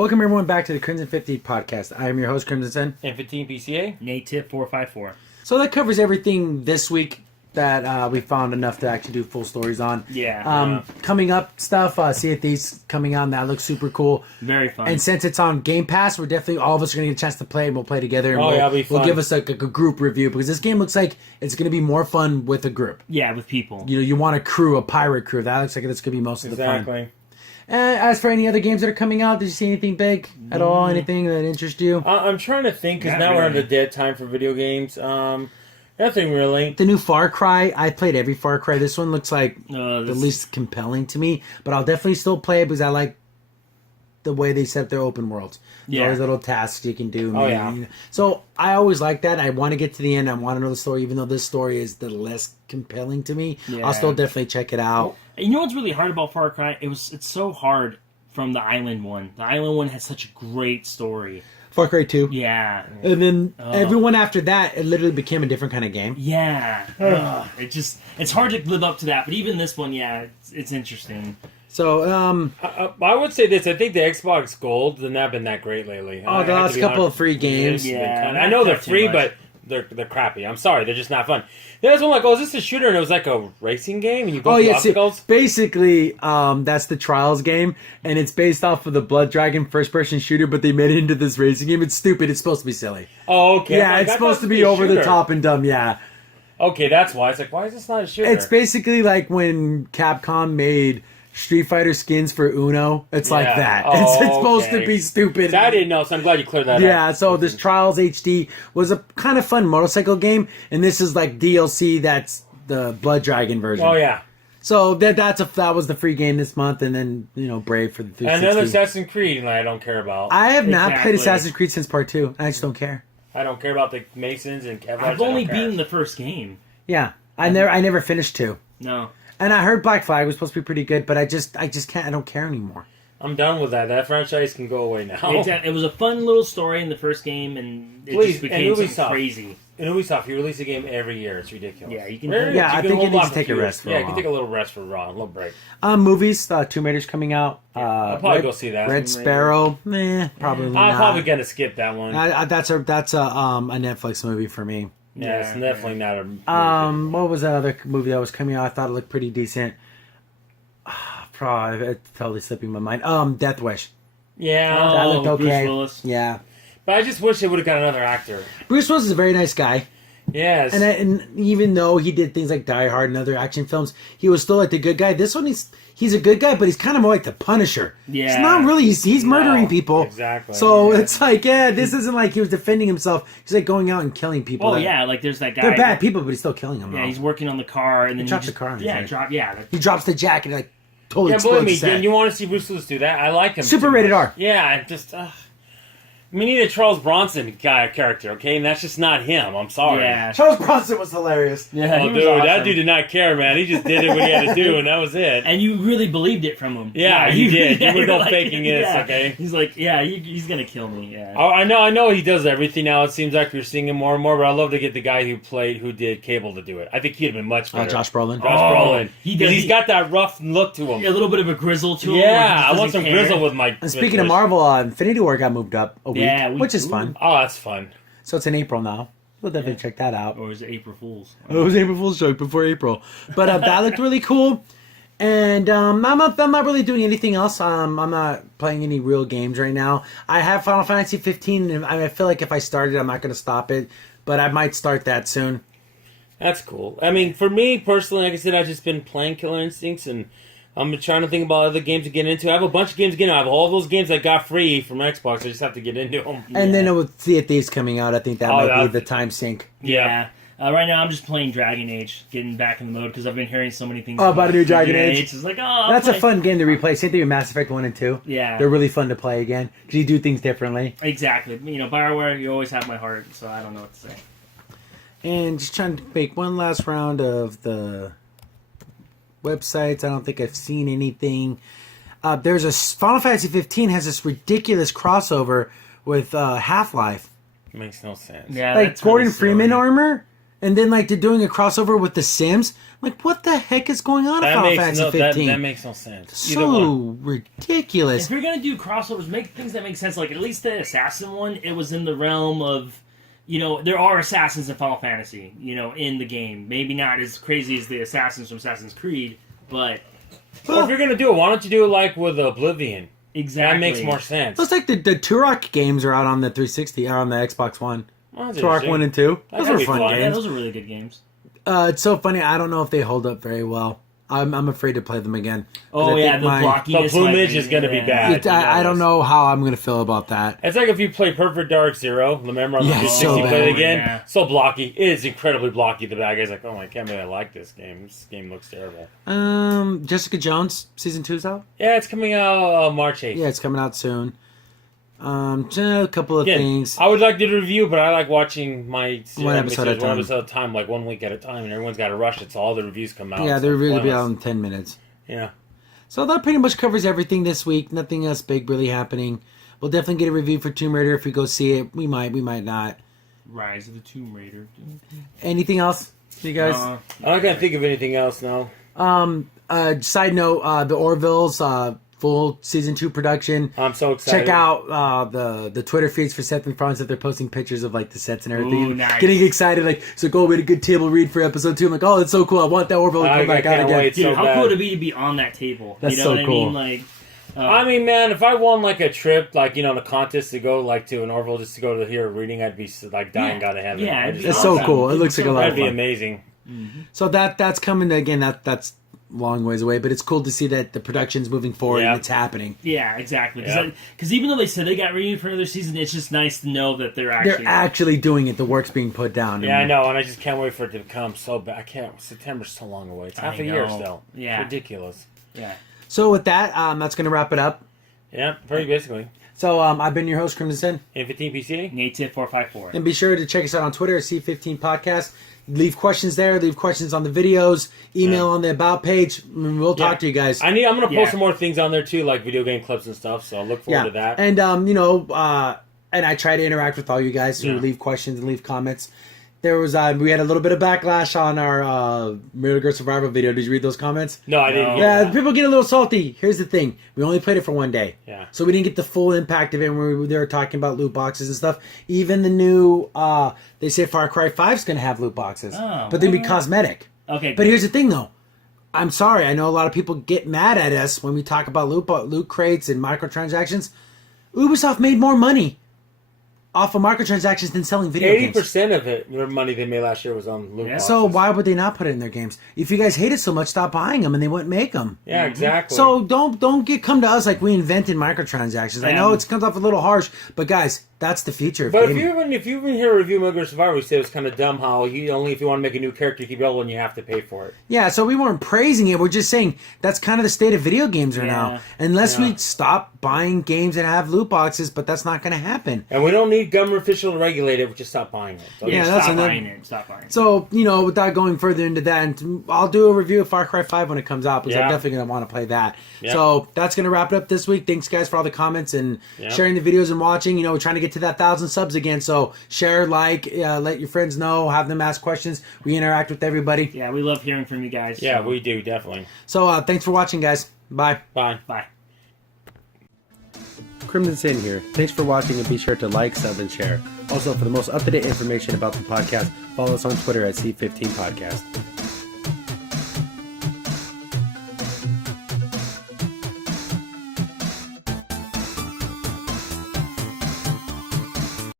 Welcome everyone back to the Crimson 50 podcast. I am your host, Crimson Sun. And 15 PCA. Nate Tip 454. So that covers everything this week that we found enough to actually do full stories on. Yeah. Coming up stuff, Sea of Thieves coming on. That looks super cool. Very fun. And since it's on Game Pass, we're definitely, all of us are going to get a chance to play and we'll play together. And it'll be fun. We'll give us a group review because this game looks like it's going to be more fun with a group. Yeah, with people. You know, you want a crew, a pirate crew. That looks like it's going to be most of the fun. Exactly. As for any other games that are coming out, did you see anything big at all? Anything that interests you? I'm trying to think because Not now we're on really. the dead time for video games. Nothing really. The new Far Cry, I played every Far Cry. This one looks like the This- least compelling to me, but I'll definitely still play it because I like the way they set up their open worlds. Yeah. Those little tasks you can do. Oh, man. yeah. So I always like that. I want to get to the end. I want to know the story, even though this story is the less compelling to me. Yeah. I'll still definitely check it out. And you know what's really hard about Far Cry? It's so hard from the Island one. The Island one has such a great story. Far Cry 2. Yeah. And then everyone after that, it literally became a different kind of game. Yeah. It's hard to live up to that, but even this one, yeah, it's interesting. So, I would say this. I think the Xbox Gold has not been that great lately. the last couple of free games. Yeah, I know they're not too free, much. but they're crappy. I'm sorry, they're just not fun. There's one like, oh, is this a shooter? And it was like a racing game, and you go Oh through yeah, see, obstacles. basically, that's the Trials game, and it's based off of the Blood Dragon first-person shooter, but they made it into this racing game. It's stupid. It's supposed to be silly. Oh, okay. Yeah, I'm like, it's I supposed thought to it be was a over the shooter. top and dumb. Yeah, Okay, that's why. It's like, why is this not a shooter? it's basically like when Capcom made Street Fighter skins for Uno. It's like Yeah. that. Oh, It's supposed to okay. be stupid. I didn't know, so I'm glad you cleared that up. Yeah, so this Trials HD was a kind of fun motorcycle game, and this is like DLC. That's the Blood Dragon version. Oh yeah. So that was the free game this month, and then Brave for the 360. And another Assassin's Creed, and I don't care about. I have not played Exactly. Assassin's Creed since Part 2. I just don't care. I don't care about the Masons and Kevlar. I've only beaten the first game. Yeah, I never finished 2, No. and I heard Black Flag was supposed to be pretty good, but I just can't. I don't care anymore. I'm done with that. That franchise can go away now. It was a fun little story in the first game, and it Please, just became and something Ubisoft. crazy. In Ubisoft, you release a game every year. It's ridiculous. Yeah, you can- Where- Yeah, I you can think it hold needs off to take a few- rest for a Yeah, you while. can take a little rest for a while, a little break. Movies. Tomb Raider's coming out. I'll probably go see that. Red Sparrow. Probably I'm not. probably gonna skip that one. That's a Netflix movie for me. Yeah, it's definitely not a. What was that other movie that was coming out? I thought it looked pretty decent. Probably it's totally slipping my mind. Death Wish. Yeah, That looked Bruce okay. Willis. Yeah. but I just wish they would have got another actor. Bruce Willis is a very nice guy. Yes, And even though he did things like Die Hard and other action films, he was still like the good guy. This one, he's a good guy, but he's kind of more like the Punisher. Yeah. He's not really. He's murdering people. exactly. So Yeah. it's like, this isn't like he was defending himself. He's like going out and killing people. Oh that- yeah, like there's that guy. They're bad people, but he's still killing them. Yeah, though. he's working on the car, and then drops just, the car on his Yeah, head. He drops the jacket and like totally Yeah, explodes believe me, his head. you want to see Bruce Willis do that? I like him. Super too rated much. R. Yeah, I just. We need a Charles Bronson guy character, okay? And that's just not him. I'm sorry. Yeah. Charles Bronson was hilarious. Yeah, Oh, he was dude, awesome. that dude did not care, man. He just did what he had to do, and that was it. And you really believed it from him. Yeah, he did. You were no like, faking this, yeah. okay? He's like, yeah, he's gonna kill me. Yeah. I know he does everything now. It seems like we're seeing him more and more, but I'd love to get the guy who did Cable to do it. I think he'd have been much better. Josh Brolin. Josh Brolin. he does- He's got that rough look to him. A little bit of a grizzle to him. where he Yeah, just I want doesn't some care. grizzle with my. And speaking of Marvel, Infinity War got moved up a week, Yeah, which is fun. Oh, that's fun. So it's in April now. We'll definitely check that out. Or is it April Fool's? It was April Fool's joke before April, but that looked really cool. And I'm not really doing anything else. I'm not playing any real games right now. I have Final Fantasy 15, and I feel like if I start it, I'm not going to stop it. But I might start that soon. That's cool. I mean, for me personally, like I said, I've just been playing Killer Instincts, and I'm trying to think about other games to get into. I have a bunch of games to get into. I have all those games I got free from Xbox. I just have to get into them. And then with Sea of Thieves coming out, I think that might be the time sink. Yeah. Right now, I'm just playing Dragon Age, getting back in the mode because I've been hearing so many things. Oh, about a new Dragon Age. It's like, oh, That's a fun game to replay. Same thing with Mass Effect 1 and 2. Yeah. They're really fun to play again because you do things differently. Exactly. BioWare, you always have my heart, so I don't know what to say. And just trying to make one last round of the websites. I don't think I've seen anything. There's a Final Fantasy 15 has this ridiculous crossover with Half-Life. Makes no sense. Yeah, Like that's Gordon really Freeman silly. armor And then like they're doing a crossover with The Sims. I'm like, what the heck is going on in That Final makes Fantasy no 15? that makes no sense. Either So one. ridiculous. If you're gonna do crossovers, make things that make sense. Like at least the assassin one, it was in the realm of, there are assassins in Final Fantasy, in the game. Maybe not as crazy as the assassins from Assassin's Creed, but Well, if you're gonna do it, why don't you do it like with Oblivion? exactly That makes more sense. Looks like the Turok games are out on the 360 or on the Xbox One. Well, that's Turok interesting. 1 and 2. That Those could were be fun fun. Yeah, games. those are really good games. It's so funny. I don't know if they hold up very well. I'm afraid to play them again. 'Cause Oh I yeah, think the my- blockiness. The plumage might is gonna be bad. I don't know how I'm going to feel about that. It's like if you play Perfect Dark Zero. Remember on the Yeah, 360, so play it bad. again. Yeah. So blocky. It is incredibly blocky. The bad guy's like, oh, I can't believe I like this game. This game looks terrible. Jessica Jones season 2's out. Yeah, it's coming out March 8th. Yeah, it's coming out soon. A couple of Again, things. I would like to review, but I like watching my One episode at a time. one episode at a time, like 1 week at a time, and everyone's got to rush it, so all the reviews come out. Yeah, so they're really be pointless. out in 10 minutes. Yeah. So that pretty much covers everything this week. Nothing else big really happening. We'll definitely get a review for Tomb Raider if we go see it. We might not. Rise of the Tomb Raider. Anything else, you guys? I can't think of anything else now. Side note: the Orville's full season 2 production. I'm so excited. Check out the Twitter feeds for Seth and Franz that they're posting pictures of like the sets and everything. Ooh, nice. Getting excited, like, so go with a good table read for episode 2. I'm like, oh, that's so cool. I want that Orville to I come back out can't again. wait. Dude, So how bad. cool would it be to be on that table? That's you know so what cool. I mean? Like, I mean, man, if I won like a trip, like on a contest to go like to an Orville just to go to hear a reading, I'd be like dying Yeah. God of heaven. Yeah, I it'd just be It's love so that. cool. It looks like a lot That'd of be fun. amazing. So that's coming again. That's long ways away, but it's cool to see that the production's moving forward Yeah. and it's happening. yeah, exactly. Yeah. Because even though they said they got renewed for another season, it's just nice to know that they're actually. They're actually doing it. The work's being put down. Yeah, I know, and I just can't wait for it to come so bad. I can't. September's so long away. It's half I a year know. still. Yeah. It's ridiculous. Yeah. So with that, that's going to wrap it up. Yeah, pretty basically. So I've been your host, Crimson, N15 PC. Native 454. and be sure to check us out on Twitter at C15 Podcast. Leave questions there. Leave questions on the videos. Email on the About page. And we'll talk Yeah. to you guys. I'm gonna Yeah. post some more things on there too, like video game clips and stuff. So I look forward to that. And and I try to interact with all you guys who Yeah. leave questions and leave comments. There was we had a little bit of backlash on our Murder Girl Survival video. Did you read those comments? No, I didn't. No. Hear Yeah, that. people get a little salty. Here's the thing: we only played it for one day, Yeah. so we didn't get the full impact of it. When they were talking about loot boxes and stuff, even the new they say Far Cry 5 is going to have loot boxes, Oh, but they'll be well. cosmetic. Okay. But here's the thing, though. I'm sorry. I know a lot of people get mad at us when we talk about loot crates and microtransactions. Ubisoft made more money off of microtransactions than selling video games. 80% of it, the money they made last year was on loot Yeah. boxes. So why would they not put it in their games? If you guys hate it so much, stop buying them, and they wouldn't make them. Yeah, exactly. So don't come to us like we invented microtransactions. I know Yeah. it comes off a little harsh, but guys, that's the future of But gaming. if you even hear a review of Metal Gear Survivor, we say it was kind of dumb how only if you want to make a new character, you keep yelling, you have to pay for it. Yeah, so we weren't praising it. We're just saying that's kind of the state of video games right Yeah. now. Unless Yeah. we stop buying games that have loot boxes, but that's not going to happen. And we don't need government official to regulate it. We just stop buying it. So Yeah, stop that's another- buying it. Stop buying it. So, without going further into that, and I'll do a review of Far Cry 5 when it comes out, because I'm Yeah. definitely going to want to play that. Yeah. So, that's going to wrap it up this week. Thanks, guys, for all the comments and Yeah. sharing the videos and watching. We're trying to get to that 1,000 subs again. So, share, let your friends know, have them ask questions. We interact with everybody. Yeah, we love hearing from you guys. Yeah, so- we do, definitely. So, thanks for watching, guys. Bye. Bye. Bye. Crimson Sin here. Thanks for watching, and be sure to like, sub, and share. Also, for the most up-to-date information about the podcast, follow us on Twitter at C15 Podcast.